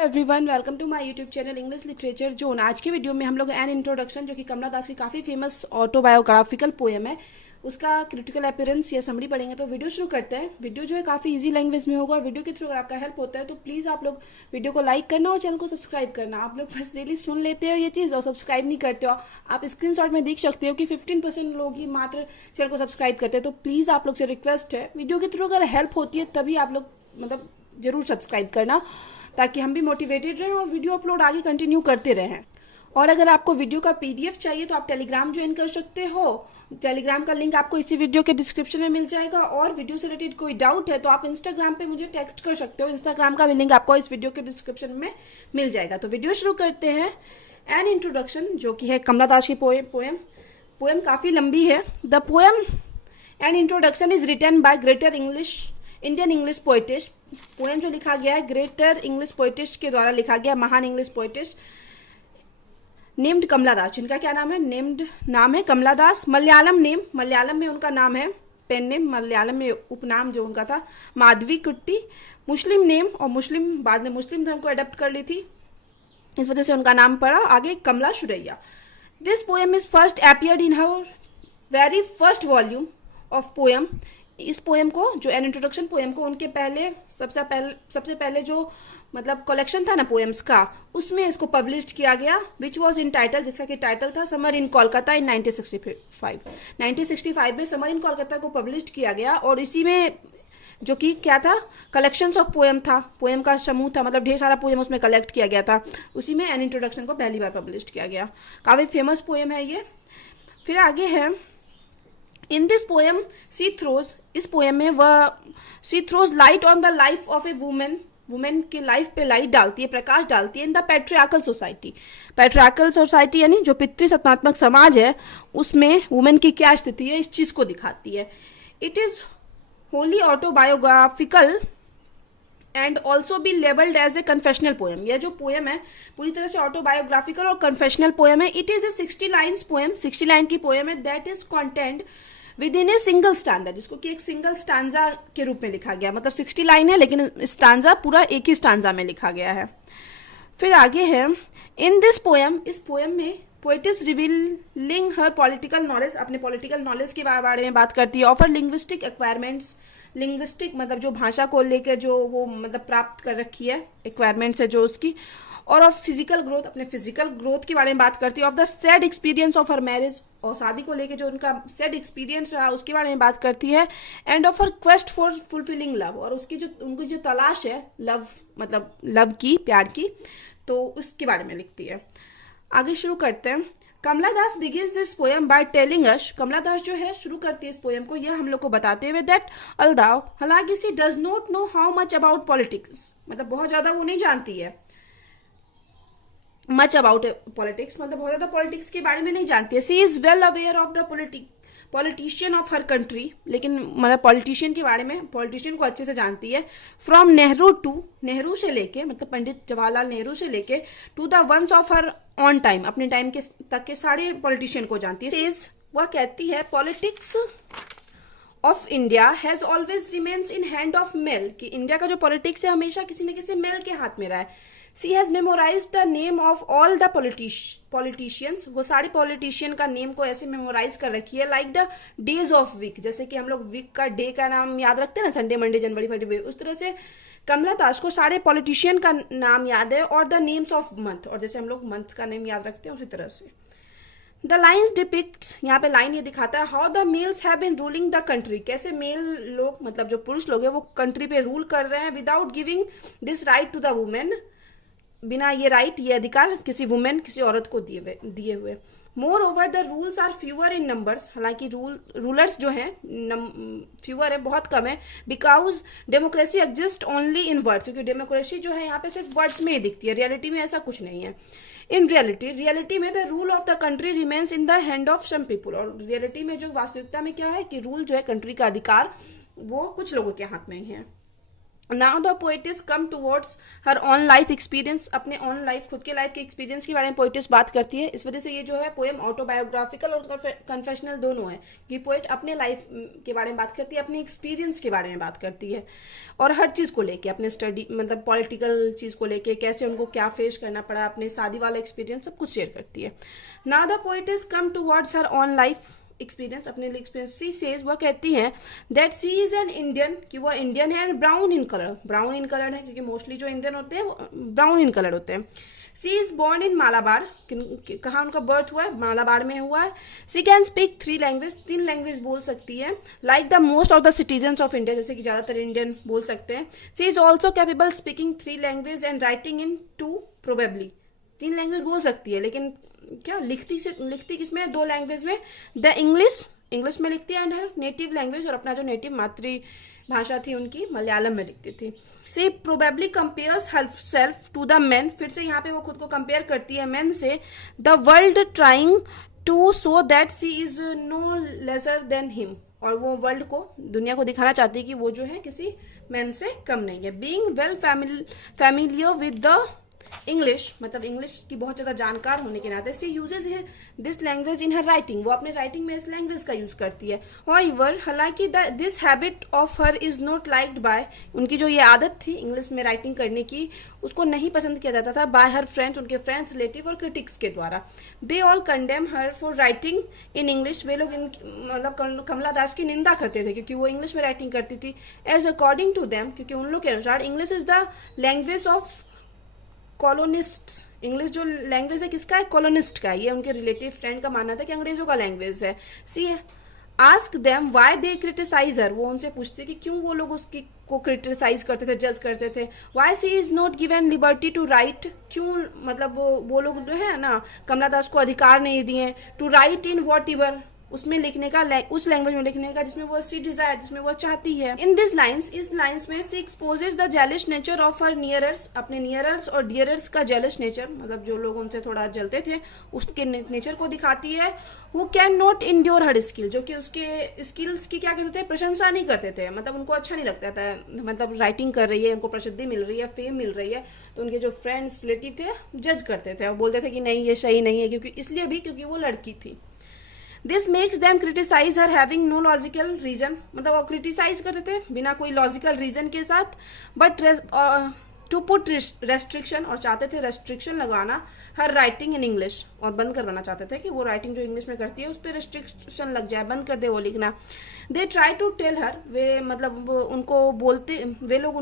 Everyone, welcome to my YouTube channel English literature zone. आज के video में हम लोग एन इंट्रोडक्शन, जो कि कमला दास की काफ़ी फेमस ऑटोबायोग्राफिकल पोएम है, उसका क्रिटिकल अपीयरेंस या समरी पढ़ेंगे। तो वीडियो शुरू करते हैं। वीडियो जो है काफ़ी इजी लैंग्वेज में होगा और वीडियो के थ्रू अगर आपका हेल्प होता है तो प्लीज़ आप लोग वीडियो को लाइक करना और चैनल को सब्सक्राइब करना। आप लोग बस डेली सुन लेते हो ये चीज़ और सब्सक्राइब नहीं करते हो। आप स्क्रीनशॉट में देख सकते हो कि 15% लोग ही मात्र चैनल को सब्सक्राइब करते हैं। तो प्लीज़ आप लोग से रिक्वेस्ट है, वीडियो के थ्रू अगर हेल्प होती है तभी आप लोग मतलब ज़रूर सब्सक्राइब करना, ताकि हम भी मोटिवेटेड रहें और वीडियो अपलोड आगे कंटिन्यू करते रहें। और अगर आपको वीडियो का पीडीएफ चाहिए तो आप टेलीग्राम ज्वाइन कर सकते हो। टेलीग्राम का लिंक आपको इसी वीडियो के डिस्क्रिप्शन में मिल जाएगा। और वीडियो से रिलेटेड कोई डाउट है तो आप इंस्टाग्राम पे मुझे टेक्स्ट कर सकते हो। इंस्टाग्राम का भी लिंक आपको इस वीडियो के डिस्क्रिप्शन में मिल जाएगा। तो वीडियो शुरू करते हैं। एन इंट्रोडक्शन, जो कि है कमला दास की पोएम काफ़ी लंबी है। The poem an introduction is written by greater Indian English poetist. Poem जो लिखा गया है ग्रेटर इंग्लिश पोएटिस्ट के द्वारा लिखा गया, महान इंग्लिश पोएटिस्ट नेम्ड कमला दास, जिनका क्या नाम है, नेम्ड नाम है कमला दास। मलयालम में उनका नाम है, पेन नेम, मलयालम में उपनाम जो उनका था माधवी कुट्टी। मुस्लिम नेम, और बाद में मुस्लिम धर्म को अडॉप्ट कर ली थी, इस वजह से उनका नाम पड़ा आगे Kamala Suraiya. This poem is first appeared in her very first volume of poem. इस पोएम को, जो एन इंट्रोडक्शन पोएम को, उनके सबसे पहले जो मतलब कलेक्शन था ना पोएम्स का, उसमें इसको पब्लिश किया गया, विच वॉज इन टाइटल, जिसका कि टाइटल था समर इन कोलकाता इन 1965 में समर इन कोलकाता को पब्लिश किया गया। और इसी में जो कि क्या था, कलेक्शंस ऑफ पोएम था, पोएम का समूह था, मतलब ढेर सारा पोएम उसमें कलेक्ट किया गया था। उसी में एन इंट्रोडक्शन को पहली बार पब्लिश किया गया। काफ़ी फेमस पोएम है ये। फिर आगे है इन दिस पोएम इस पोएम में she throws light on the life of a women की लाइफ पे लाइट डालती है, प्रकाश डालती है। इन द पैट्रियार्कल सोसाइटी यानी जो पितृसत्तात्मक समाज है, उसमें वुमेन की क्या स्थिति है, इस चीज़ को दिखाती है। It is wholly autobiographical and also be labelled as a confessional poem. यह जो पोएम है पूरी तरह से ऑटोबायोग्राफिकल और कन्फेशनल पोएम है। It is a 60 lines poem, 60 line की पोएम है। That is content within a single stanza, जिसको कि एक सिंगल स्टांजा के रूप में लिखा गया, मतलब 60 लाइन है लेकिन स्टांजा पूरा एक ही स्टांजा में लिखा गया है। फिर आगे है इन दिस पोएम, इस पोएम में पोएटिस रिवीलिंग हर पॉलिटिकल नॉलेज, अपने पॉलिटिकल नॉलेज के बारे में बात करती है। ऑफर लिंग्विस्टिक एक्वायरमेंट्स, लिंग्विस्टिक मतलब जो भाषा को लेकर जो वो मतलब प्राप्त कर रखी है, एक्वायरमेंट्स है जो उसकी। और ऑफ फिजिकल ग्रोथ, अपने फिजिकल ग्रोथ के बारे में बात करती है। Of the sad experience of her marriage, और शादी को लेके जो उनका सैड एक्सपीरियंस रहा उसके बारे में बात करती है। End of her quest for fulfilling love, और उनकी जो तलाश है लव, मतलब लव की, प्यार की, तो उसके बारे में लिखती है। आगे शुरू करते हैं। Kamala Das begins this poem by telling us, Kamala Das जो है शुरू करती है इस पोएम को यह हम लोग को बताते हुए दैट अल्दाव हालांकि she does not know how much about politics, मतलब बहुत ज़्यादा वो नहीं जानती है, मच अबाउट पॉलिटिक्स मतलब बहुत ज़्यादा पॉलिटिक्स के बारे में नहीं जानती है। She is well aware of the politician of her country, लेकिन मतलब पॉलिटिशियन के बारे में, पॉलिटिशियन को अच्छे से जानती है। फ्रॉम नेहरू से लेके, मतलब पंडित जवाहरलाल नेहरू से लेके, to the ones of her own time, अपने टाइम के तक के सारे पॉलिटिशियन को जानती है। वह कहती है politics of India has always remains in hand of male, कि इंडिया का जो पॉलिटिक्स है हमेशा किसी न किसी मेल के हाथ में रहा है। She has memorise the name of all the politicians, वो सारे पॉलिटिशियन का नेम को ऐसे मेमोराइज कर रखी है। Like the days of week, जैसे कि हम लोग वीक का डे का नाम याद रखते हैं ना, संडे मंडे जनवरी फरवरी, उस तरह से कमला दास को सारे पॉलिटिशियन का नाम याद है। और द नेम्स ऑफ मंथ, और जैसे हम लोग मंथ का नेम याद रखते हैं उसी तरह से। द लाइन्स डिपिक्ट्स, यहाँ पे लाइन ये दिखाता है how the males have been ruling the country, कैसे मेल लोग, मतलब जो पुरुष लोग हैं वो कंट्री पे रूल कर रहे हैं। Without giving this right to the women, बिना ये राइट, ये अधिकार किसी वुमेन, किसी औरत को दिए हुए। Moreover the rules are fewer in numbers, हालांकि रूलर्स जो हैं फ्यूअर है, बहुत कम है। Because democracy exist only in words, क्योंकि डेमोक्रेसी जो है यहाँ पे सिर्फ वर्ड्स में ही दिखती है, रियलिटी में ऐसा कुछ नहीं है। इन रियलिटी में the rule of the country remains in the hand of some people, और रियलिटी में जो वास्तविकता में क्या है कि रूल जो है, कंट्री का अधिकार, वो कुछ लोगों के हाथ में ही है। Now the poetess come towards her own life experience, अपने ऑन लाइफ खुद के लाइफ के एक्सपीरियंस के बारे में पोइटिस बात करती है। इस वजह से ये जो है पोएम ऑटोबायोग्राफिकल और कन्फेशनल दोनों है, कि पोइट अपने लाइफ के बारे में बात करती है, अपने एक्सपीरियंस के बारे में बात करती है, और हर चीज़ को लेके, अपने स्टडी मतलब पॉलिटिकल चीज़ को लेके, कैसे उनको क्या फेस करना पड़ा, अपने शादी वाला एक्सपीरियंस सब कुछ शेयर करती है। Now the poetess come towards her own life experience, अपने एक्सपीरियंस, सी सेज, वह कहती है that she is an Indian, कि वह इंडियन है, and brown in colour, brown in colour है क्योंकि मोस्टली जो इंडियन होते हैं वो ब्राउन इन कलर होते हैं। She is born in Malabar, कहाँ उनका बर्थ हुआ है, मालाबार में हुआ है। She can speak 3 language, 3 language बोल सकती है, like the most of the citizens of India, जैसे कि ज़्यादातर इंडियन बोल सकते हैं। She is also capable speaking 3 language and writing in 2 probably, 3 language बोल सकती है, लेकिन क्या लिखती किसमें, 2 लैंग्वेज में, द इंग्लिश में लिखती है, एंड हर नेटिव लैंग्वेज, और अपना जो नेटिव मातृभाषा थी उनकी, मलयालम में लिखती थी। She probably compares her self to the man, फिर से यहाँ पे वो खुद को कंपेयर करती है मैन से, the world trying to show that she is no lesser than him, और वो वर्ल्ड को, दुनिया को दिखाना चाहती है कि वो जो है किसी मैन से कम नहीं है। Being well familiar with the English, मतलब इंग्लिश की बहुत ज़्यादा जानकार होने के नाते, she uses this language in her writing, वो अपने राइटिंग में इस लैंग्वेज का यूज़ करती है। हाउएवर, हालांकि this habit of her is not liked by, उनकी जो ये आदत थी इंग्लिश में राइटिंग करने की, उसको नहीं पसंद किया जाता था बाय हर फ्रेंड्स, उनके फ्रेंड्स, रिलेटिव और क्रिटिक्स के द्वारा। They all condemn her for writing in English, वे लोग मतलब कमला दास की निंदा करते थे क्योंकि वो इंग्लिश में राइटिंग करती थी। एज अकॉर्डिंग टू देम, क्योंकि उन लोग के अनुसार English is the language of colonist, English जो लैंग्वेज है किसका है, कॉलोनिस्ट का। ये उनके रिलेटिव फ्रेंड का मानना था कि अंग्रेजों का लैंग्वेज है। She ask them why they criticise her, वो उनसे पूछते कि क्यों वो लोग उसकी को क्रिटिसाइज करते थे, जज करते थे। Why she is not given liberty to write, क्यों मतलब वो लोग जो है ना कमला दास को अधिकार नहीं दिए to write in whatever, उसमें लिखने का, उस लैंग्वेज में लिखने का जिसमें वो सी डिजायर, जिसमें वो चाहती है। इन दिस लाइन्स, इस लाइन्स में she exposes the jealous nature of her nearers, अपने नियरर्स और डियरर्स का जेलिश नेचर, मतलब जो लोग उनसे थोड़ा जलते थे उसके नेचर को दिखाती है। वो can not endure her skill, जो कि उसके स्किल्स की क्या करते थे, प्रशंसा नहीं करते थे, मतलब उनको अच्छा नहीं लगता था, मतलब राइटिंग कर रही है, उनको प्रसिद्धि मिल रही है, फेम मिल रही है, तो उनके जो फ्रेंड्स रिलेटिव थे जज करते थे और बोलते थे कि नहीं ये सही नहीं है, क्योंकि इसलिए भी क्योंकि वो लड़की थी। This makes them criticise her having no logical reason, मतलब वो क्रिटिसाइज करते थे बिना कोई लॉजिकल रीजन के साथ, बट टू पुट रेस्ट्रिक्शन, और चाहते थे रेस्ट्रिक्शन लगाना हर राइटिंग इन इंग्लिश, और बंद करवाना चाहते थे कि वो राइटिंग जो इंग्लिश में करती है उस पर रेस्ट्रिक्शन लग जाए, बंद कर दे वो लिखना। They try to tell her, वे मतलब उनको बोलते, वे लोग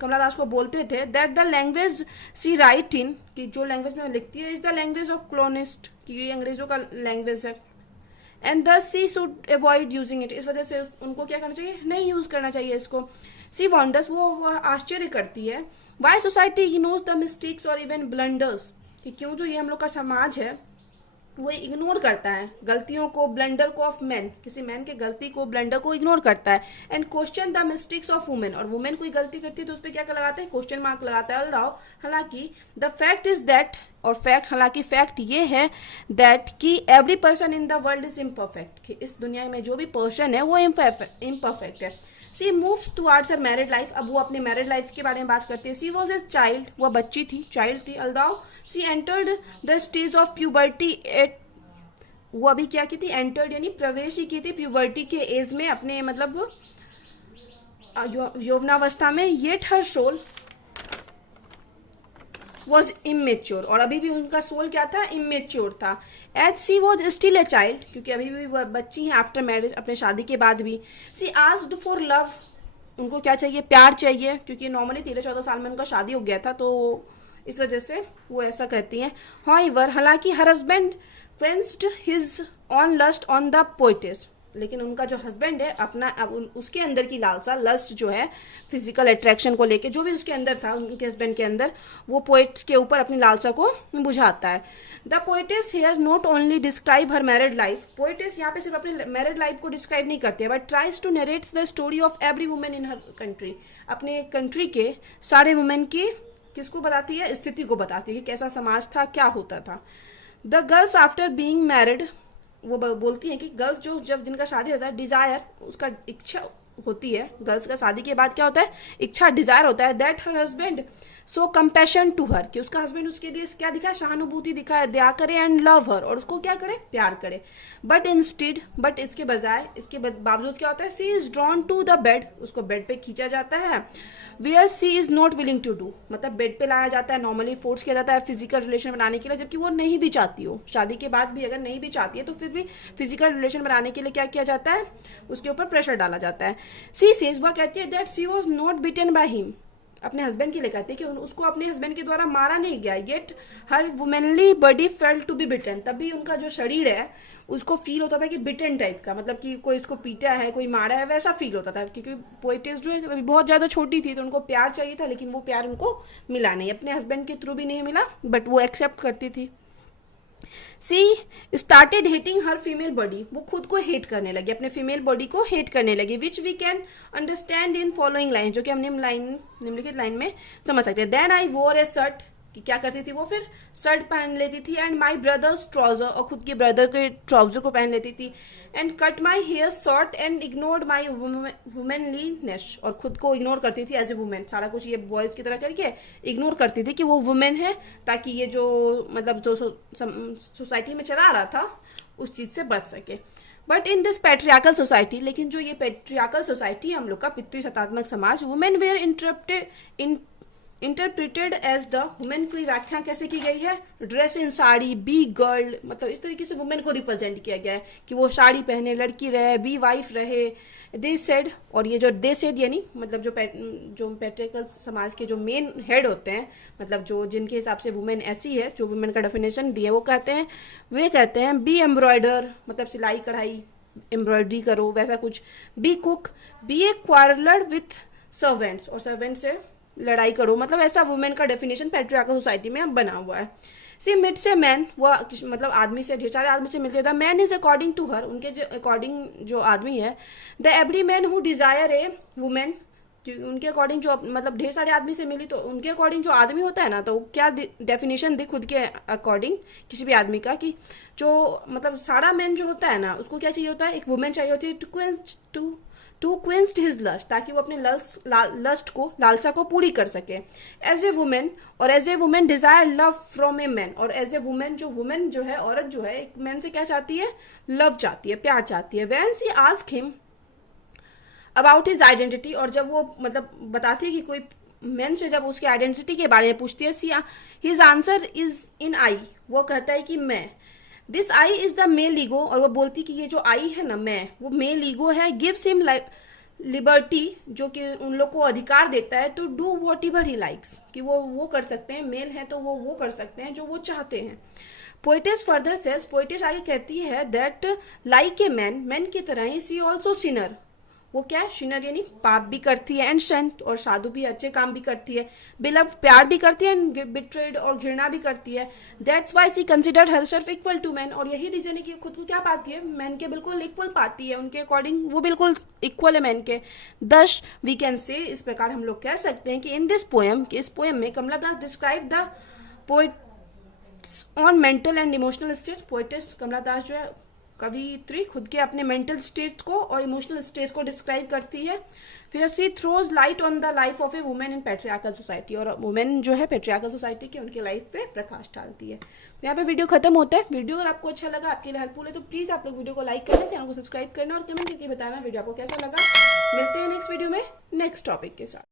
कमला दास को बोलते थे that the language she write in, कि जो लैंग्वेज में लिखती है is the language of colonist, कि ये अंग्रेजों का लैंग्वेज है, and thus she should avoid using it, इस वजह से उनको क्या करना चाहिए, नहीं यूज़ करना चाहिए इसको। सी वॉन्डर्स, वो आश्चर्य करती है, why society ignores the mistakes और इवन ब्लंडर्स, कि क्यों जो ये हम लोग का समाज है वो इग्नोर करता है गलतियों को, ब्लंडर को ऑफ मैन, किसी मैन के गलती को, ब्लंडर को इग्नोर करता है। And question the mistakes of women, और वुमेन कोई गलती करती है तो उस पर क्या लगाता है, क्वेश्चन मार्क लगाता है। अल्लाह, हालांकि द फैक्ट इज दैट, और फैक्ट, हालांकि फैक्ट ये है दैट कि every person in the world is imperfect, कि इस दुनिया में जो भी पर्सन है वो इम्परफेक्ट है। She moves towards her married life, अब वो अपने मैरिड लाइफ के बारे में बात करती है। सी वॉज ए चाइल्ड, वह बच्ची थी, चाइल्ड थी। Although, she entered the stage of puberty at, वो अभी क्या की थी, एंटर्ड यानी प्रवेश ही की थी प्यूबर्टी के एज में, अपने मतलब यौवनावस्था में। Yet her soul was immature, और अभी भी उनका सोल क्या था, इमेच्योर था। As she was still a child, क्योंकि अभी भी वह बच्ची हैं आफ्टर मैरिज, अपने शादी के बाद भी। सी आस्क्ड फॉर लव, उनको क्या चाहिए, प्यार चाहिए, क्योंकि नॉर्मली 13-14 साल में उनका शादी हो गया था, तो इस वजह से वो ऐसा कहती हैं। हाउएवर, हालांकि her husband quenched his own lust on the poetess, लेकिन उनका जो हस्बैंड है अपना, अब उसके अंदर की लालसा, लस्ट जो है फिजिकल अट्रैक्शन को लेके, जो भी उसके अंदर था उनके हस्बैंड के अंदर, वो पोइट के ऊपर अपनी लालसा को बुझाता है। The poetess hair not only describe her married life, poetess यहाँ पे सिर्फ अपनी मैरिड लाइफ को डिस्क्राइब नहीं करती है, but tries to narrates the story of every women in her country, अपने कंट्री के सारे वुमेन की किसको बताती है, स्थिति को बताती है कि कैसा समाज था, क्या होता था। The girls after being married, वो बोलती हैं कि गर्ल्स जो जब जिनका शादी होता है, डिज़ायर, उसका इच्छा होती है, गर्ल्स का शादी के बाद क्या होता है, इच्छा, डिजायर होता है that her husband show compassion to her, कि उसका हस्बैंड उसके लिए क्या दिखाए, सहानुभूति दिखाए, दया करे एंड लव हर, और उसको क्या करे, प्यार करे। बट इंस्टेड, बट इसके बजाय, इसके बावजूद क्या होता है, she is drawn to the bed, उसको बेड पे खींचा जाता है, where she is not willing to do, मतलब बेड पे लाया जाता है, नॉर्मली फोर्स किया जाता है फिजिकल रिलेशन बनाने के लिए, जबकि वो नहीं भी चाहती हो, शादी के बाद भी अगर नहीं भी चाहती है तो फिर भी फिजिकल रिलेशन बनाने के लिए क्या किया जाता है, उसके ऊपर प्रेशर डाला जाता है। सी सेज, वह कहती है that she was not beaten by him, अपने हस्बैंड के लिए कहती है कि उसको अपने हस्बैंड के द्वारा मारा नहीं गया, yet her womanly body felt to be beaten, तभी उनका जो शरीर है उसको फील होता था कि बिटन टाइप का, मतलब कि कोई उसको पीटा है, कोई मारा है, वैसा फील होता था, क्योंकि पोएटिस जो है बहुत ज़्यादा छोटी थी तो उनको प्यार चाहिए था, लेकिन वो प्यार उनको मिला नहीं, अपने हस्बैंड के थ्रू भी नहीं मिला, बट वो एक्सेप्ट करती थी। सी स्टार्टेड हेटिंग हर फीमेल बॉडी, वो खुद को हेट करने लगी, अपने फीमेल बॉडी को हेट करने लगी, which we can understand in following line, जो कि हम निम्नलिखित लाइन में समझ सकते हैं। देन आई वोर ए शर्ट, कि क्या करती थी वो, फिर शर्ट पहन लेती थी, एंड माई ब्रदर्स ट्राउजर, और खुद के ब्रदर के ट्राउजर को पहन लेती थी, and cut my hair short and ignored my womanliness, और खुद को इग्नोर करती थी एज ए वुमेन, सारा कुछ ये बॉयज की तरह करके इग्नोर करती थी कि वो वुमेन है, ताकि ये जो मतलब जो सोसाइटी में चला रहा था उस चीज़ से बच सके। But in this patriarchal society, लेकिन जो ये पैट्रियार्कल सोसाइटी हम लोग का पितृसत्तात्मक समाज, women were interpreted as the, women की व्याख्या कैसे की गई है, dress in sari, be girl, मतलब इस तरीके से वुमेन को रिप्रेजेंट किया गया है कि वो साड़ी पहने, लड़की रहे, बी वाइफ रहे। दे सेड, और ये जो दे सेड यानी मतलब जो पैट्रियार्कल समाज के जो मेन हेड होते हैं, मतलब जो जिनके हिसाब से वुमेन ऐसी है, जो वुमेन का डेफिनेशन दिया, वो कहते हैं, वे कहते हैं बी एम्ब्रॉयडर, मतलब सिलाई कढ़ाई एम्ब्रॉयडरी करो, वैसा कुछ, be cook, be a quarreller with servants, और सर्वेंट से लड़ाई करो, मतलब ऐसा वुमेन का डेफिनेशन पैट्रियार्कल सोसाइटी में अब बना हुआ है। सी मिट से मैन, वो मतलब आदमी से, ढेर सारे आदमी से मिलते थे, man is according to her, उनके जो अकॉर्डिंग जो आदमी है, the every man who desire a women, उनके अकॉर्डिंग जो मतलब ढेर सारे आदमी से मिली तो उनके अकॉर्डिंग जो आदमी होता है ना, तो क्या डेफिनेशन दी खुद के अकॉर्डिंग किसी भी आदमी का, कि जो मतलब सारा मैन जो होता है ना, उसको क्या चाहिए होता है, एक वुमेन चाहिए होती है टू क्वेंच हिज लस्ट, ताकि वो अपने लस्ट को, लालसा को पूरी कर सके। एज ए वुमेन, और as a women desire love from a man, और एज ए वुमेन जो है, औरत जो है, एक मैन से क्या चाहती है, लव चाहती है, प्यार चाहती है। When she asked him about his identity, और जब वो मतलब बताती है कि कोई मैन से जब उसकी आइडेंटिटी के बारे में पूछती है, हिज आंसर इज इन आई, वो कहता है कि मैं, this I is the male ego, और वो बोलती कि ये जो आई है ना, मैं, वो मेल ईगो है, गिव्स हिम लिबर्टी, जो कि उन लोग को अधिकार देता है, to do whatever he likes, कि वो कर सकते हैं, मेल है तो वो कर सकते हैं जो वो चाहते हैं। पोइटिस फर्दर सेज, पोइटिस आगे कहती है दैट लाइक ए मैन की तरह ही सी ऑल्सो सिनर, वो क्या है, शिनर यानी पाप भी करती है, एंड सेंट, और साधु भी, अच्छे काम भी करती है, बिलव, प्यार भी करती है, एंड बिट्रेड, और घृणा भी करती है। That's why she considered herself equal to man, और यही रीजन है कि खुद को क्या पाती है, मैन के बिल्कुल इक्वल पाती है, उनके अकॉर्डिंग वो बिल्कुल इक्वल है मैन के। दस वी कैन से, इस प्रकार हम लोग कह सकते हैं कि इन दिस पोएम, कि इस पोएम में Kamala Das describe the poets on mental and emotional state, poetist Kamala Das जो है कवित्री खुद के अपने मेंटल स्टेट को और इमोशनल स्टेट को डिस्क्राइब करती है। फिर she throws light on the life of a women in patriarchal society, और वुमेन जो है पैट्रियार्कल सोसाइटी की उनकी लाइफ पे प्रकाश डालती है। यहाँ पे वीडियो खत्म होता है। वीडियो अगर आपको अच्छा लगा, आपके लिए हेल्पफुल है, तो प्लीज़ आप लोग वीडियो को लाइक करना, चैनल को सब्सक्राइब करना और कमेंट करके बताना वीडियो आपको कैसा लगा। मिलते हैं नेक्स्ट वीडियो में नेक्स्ट टॉपिक के साथ।